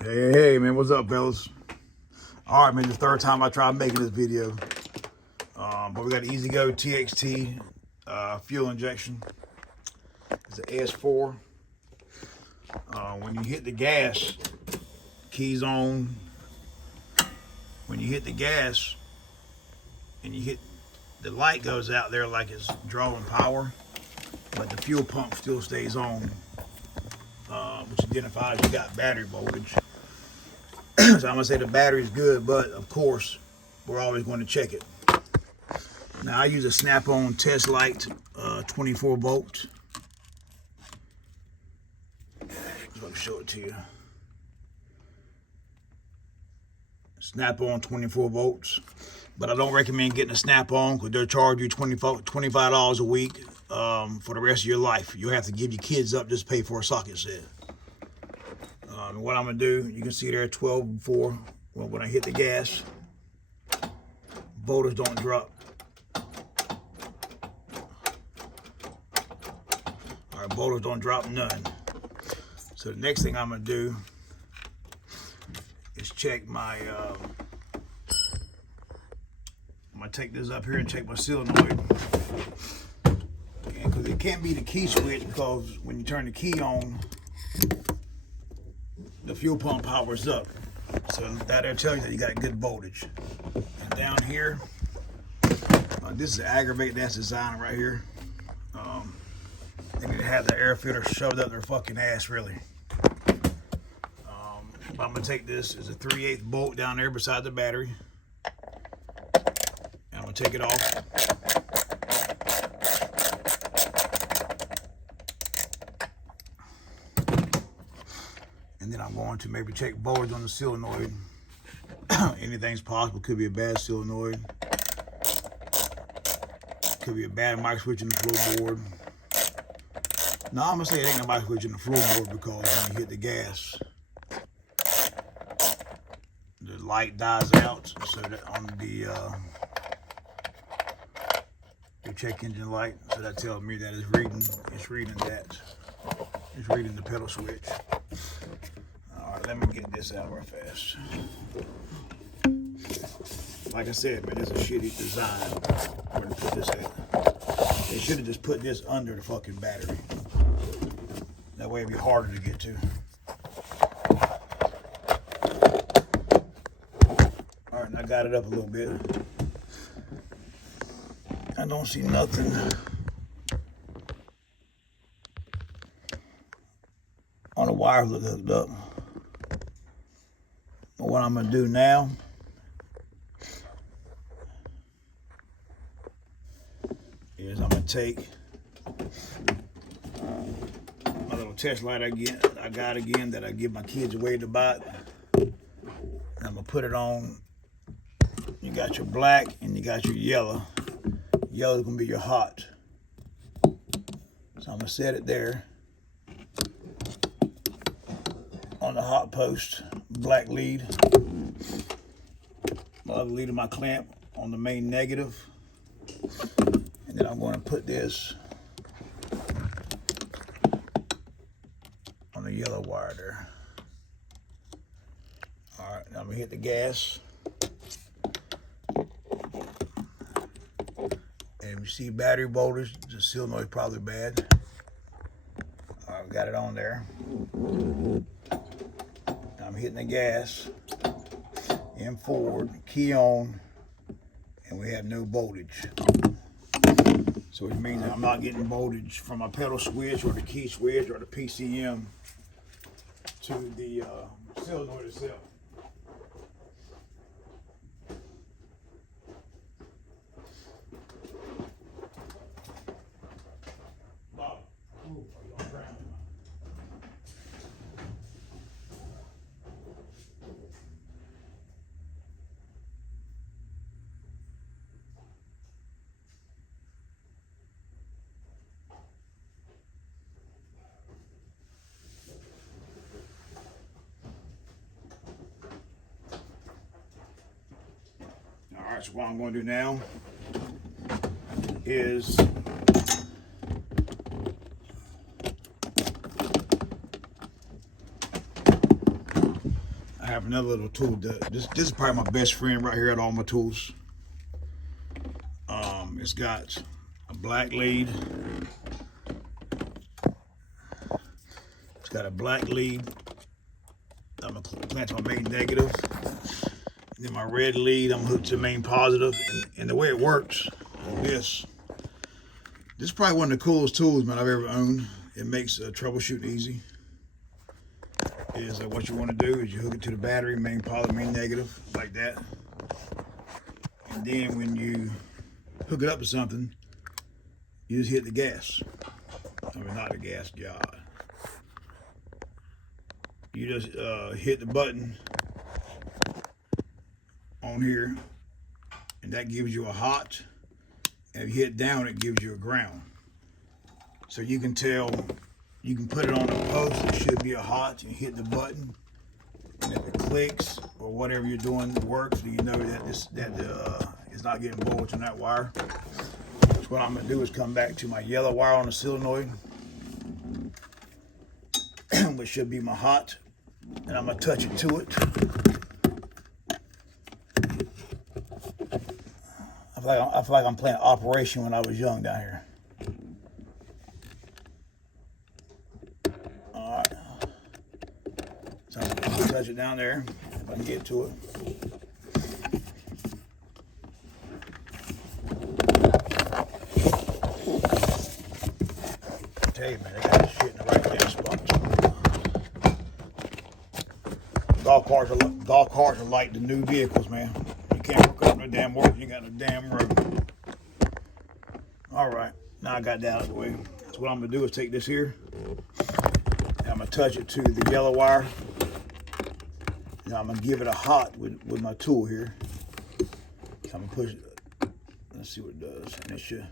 Hey, man, what's up, fellas? All right, man, the third time I tried making this video. But we got an Easy Go TXT fuel injection. It's an S4. When you hit the gas, keys on. When you hit the gas and you hit, the light goes out there like it's drawing power, but the fuel pump still stays on, which identifies you got battery voltage. So I'm gonna say the battery's good, but of course, we're always going to check it. Now I use a snap-on test light, 24 volts. Let me show it to you. Snap-on 24 volts, but I don't recommend getting a snap-on because they'll charge you $25 a week for the rest of your life. You'll have to give your kids up just to pay for a socket set. What I'm gonna do, you can see there 12.4. Well, when I hit the gas, voltage don't drop. All right, voltage don't drop none. So the next thing I'm gonna do is check my, I'm gonna take this up here and check my solenoid. Because it can't be the key switch, because when you turn the key on, the fuel pump powers up. So that'll tell you that you got good voltage. And down here, this is aggravate that's design right here. They need to have the air filter shoved up their fucking ass, really. I'm gonna take this as a 3/8 bolt down there beside the battery. And I'm gonna take it off. And then I'm going to maybe check voltage on the solenoid. Anything's possible. Could be a bad solenoid. Could be a bad microswitch in the floorboard. No, I'm gonna say it ain't a microswitch in the floorboard, because when you hit the gas, the light dies out. So that on the check engine light, so that tells me that it's reading that. It's reading the pedal switch. Let me get this out real fast. Like I said, man, it's a shitty design. Where to put this at? They should have just put this under the fucking battery. That way it'd be harder to get to. All right, and I got it up a little bit. I don't see nothing on the wires that hooked up. But what I'm gonna do now is I'm gonna take my little test light I got again that I give my kids away to buy. And I'm gonna put it on. You got your black and you got your yellow. Yellow's gonna be your hot. So I'm gonna set it there on the hot post, black lead. My other lead of my clamp on the main negative. And then I'm going to put this on the yellow wire there. All right, now I'm gonna hit the gas. And you see battery voltage, the solenoid is probably bad. All right, we got it on there. I'm hitting the gas, in forward, key on, and we have no voltage. So it means that I'm not getting voltage from my pedal switch or the key switch or the PCM to the solenoid itself. All right, so what I'm going to do now is have another little tool. This is probably my best friend right here at all my tools. It's got a black lead. It's got a black lead. I'm gonna clamp to my main negative. And then my red lead, I'm hooked to main positive. And the way it works, this is probably one of the coolest tools, man, I've ever owned. It makes troubleshooting easy. Is what you want to do is you hook it to the battery, main positive, main negative, like that. And then when you hook it up to something, you just hit the gas. I mean, not the gas, God. You just hit the button on here, and that gives you a hot. And if you hit down, it gives you a ground. So you can tell, you can put it on the post, it should be a hot, you hit the button, and if it clicks, or whatever you're doing works, so you know that it's not getting voltage on that wire. So what I'm gonna do is come back to my yellow wire on the solenoid, which should be my hot, and I'm gonna touch it to it. I feel like I'm playing Operation when I was young down here. All right. So I'm gonna touch it down there if I can get to it. I tell you, man, they got this shit in the right damn spot. Golf carts are like the new vehicles, man. You can't hook up no damn work, you got no damn road. All right, now I got that out of the way. So what I'm gonna do is take this here, and I'm gonna touch it to the yellow wire. Now I'm gonna give it a hot with my tool here. So I'm gonna push it. Let's see what it does. And it should.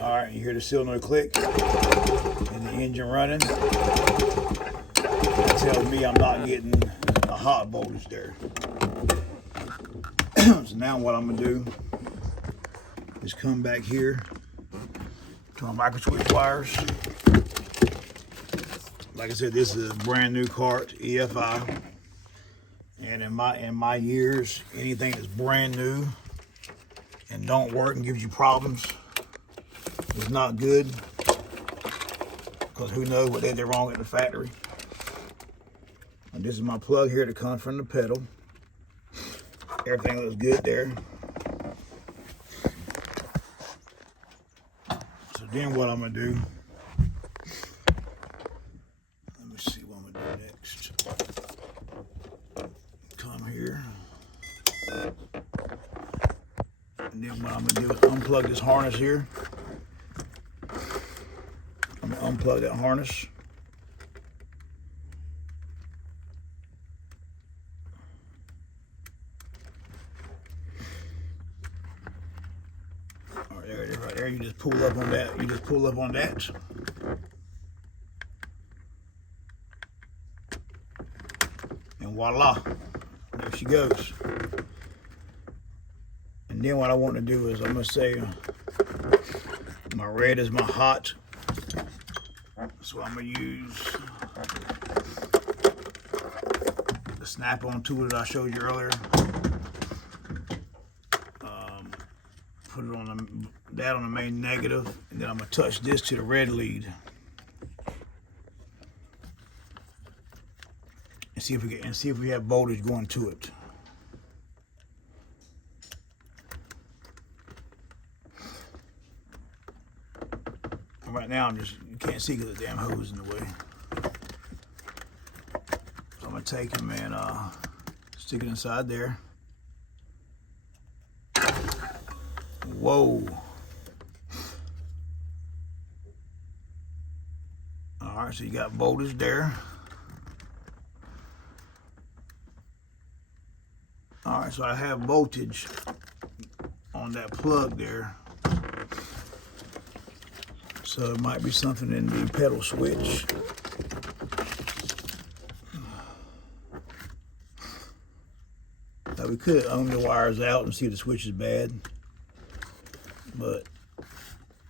All right, you hear the solenoid click and the engine running. That tells me I'm not getting a hot voltage there. So now what I'm gonna do is come back here to my microswitch wires. Like I said, this is a brand new cart, EFI. And in my years, anything that's brand new and don't work and gives you problems is not good. Because who knows what they did wrong at the factory. And this is my plug here that comes from the pedal. Everything looks good there. So then what I'm gonna do, let me see what I'm gonna do next. Come here. And then what I'm gonna do is unplug this harness here. I'm gonna unplug that harness. There it is right there. You just pull up on that. You just pull up on that. And voila. There she goes. And then what I want to do is I'm going to say my red is my hot. So I'm going to use the snap-on tool that I showed you earlier. Put it on that on the main negative, and then I'm gonna touch this to the red lead and see if we have voltage going to it. And right now you can't see because the damn hose is in the way. So I'm gonna take him and stick it inside there. Whoa. All right, so you got voltage there. All right, so I have voltage on that plug there. So it might be something in the pedal switch. Now we could own the wires out and see if the switch is bad. But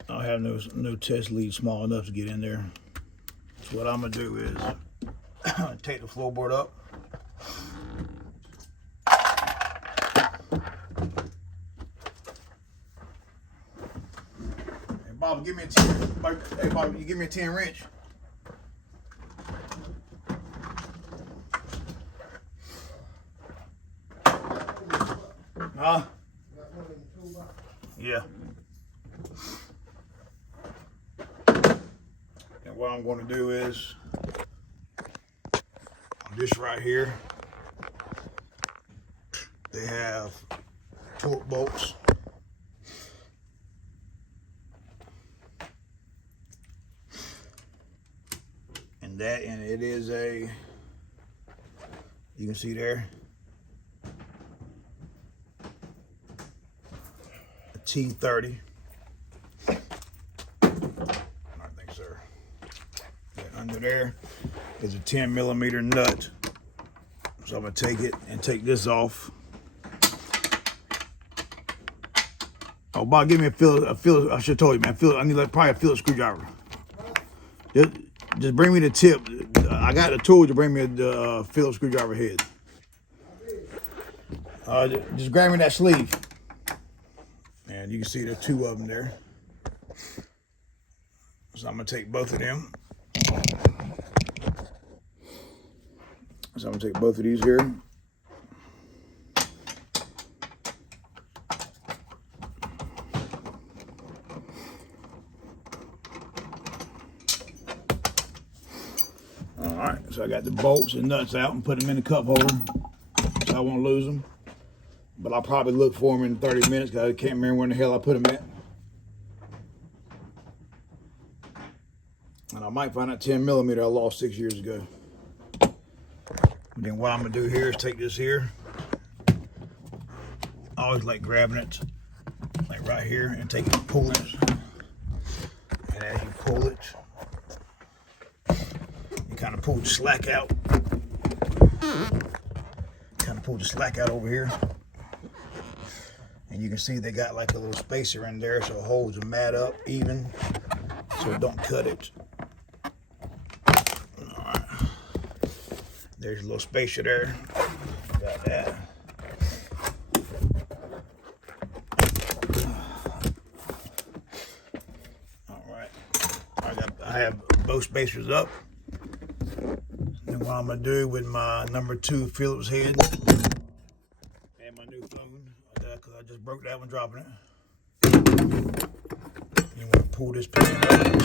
I have no test lead small enough to get in there. So what I'm gonna do is take the floorboard up Hey, Bob, give me a 10. Hey, Bob, you give me a 10 wrench. Huh? Yeah. And what I'm going to do is this right here. They have torque bolts. And it is a, you can see there, a T30. I think, sir. And under there is a 10mm nut. So I'm gonna take it and take this off. Oh, Bob, give me a Phillips. I should have told you, man. I need probably a Phillips screwdriver. Just bring me the tip. I got the tool to bring me a Phillips screwdriver head. Just grab me that sleeve. And you can see there are two of them there. So I'm gonna take both of them. So I'm gonna take both of these here. All right, so I got the bolts and nuts out and put them in the cup holder so I won't lose them. But I'll probably look for them in 30 minutes because I can't remember when the hell I put them at. And I might find that 10mm I lost 6 years ago. And then what I'm gonna do here is take this here. I always like grabbing it, like right here, and take it and pull it. And as you pull it, you kind of pull the slack out. Kind of pull the slack out over here. And you can see they got like a little spacer in there so it holds the mat up even, so it don't cut it. All right. There's a little spacer there. Got that. All right. I have both spacers up. And what I'm gonna do with my number 2 Phillips head and my new phone, because I just broke that one dropping it. You want to pull this pin up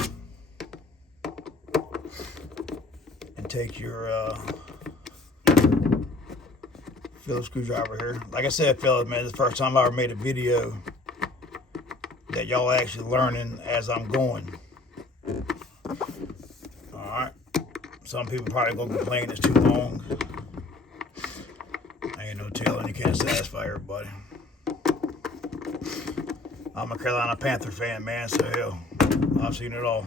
and take your Phillips screwdriver here. Like I said, fellas, man, this is the first time I ever made a video that y'all actually learning as I'm going. All right. Some people probably gonna complain it's too long. I ain't no telling, you can't satisfy everybody. I'm a Carolina Panther fan, man, so hell, I've seen it all.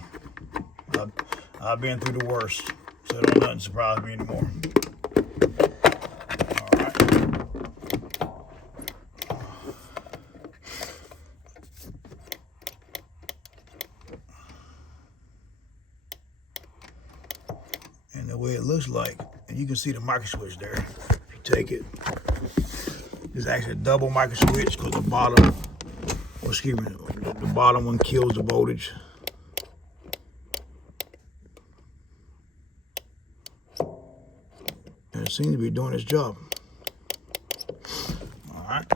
I've been through the worst, so don't nothing surprise me anymore. All right. And the way it looks like, and you can see the microswitch there. If you take it, there's actually a double microswitch because the bottom, or excuse me, the bottom one kills the voltage. And it seems to be doing its job. All right.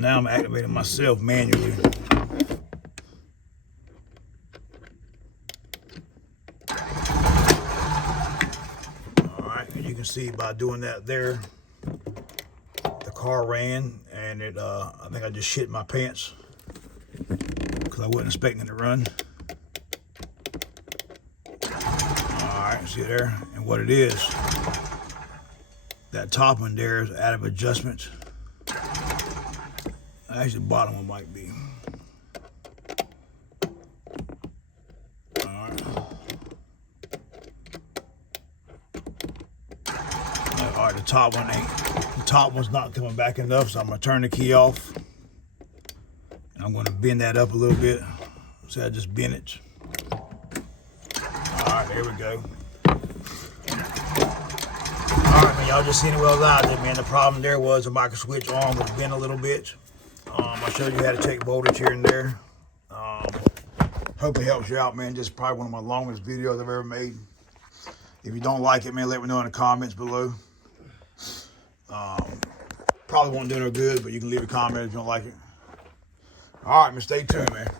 Now I'm activating myself manually. Alright, and you can see by doing that there, the car ran, and it I think I just shit my pants because I wasn't expecting it to run. Alright, see there? And what it is, that top one there is out of adjustment. Actually, the bottom one might be. All right, the top one's not coming back enough, so I'm gonna turn the key off. And I'm gonna bend that up a little bit. So I just bend it. All right, there we go. All right, man, y'all just seen it well out there, man. The problem there was the microswitch arm was bent a little bit. I showed you how to check voltage here and there. Hope it helps you out, man. This is probably one of my longest videos I've ever made. If you don't like it, man, let me know in the comments below. Probably won't do no good, but you can leave a comment if you don't like it. All right, man, stay tuned, man.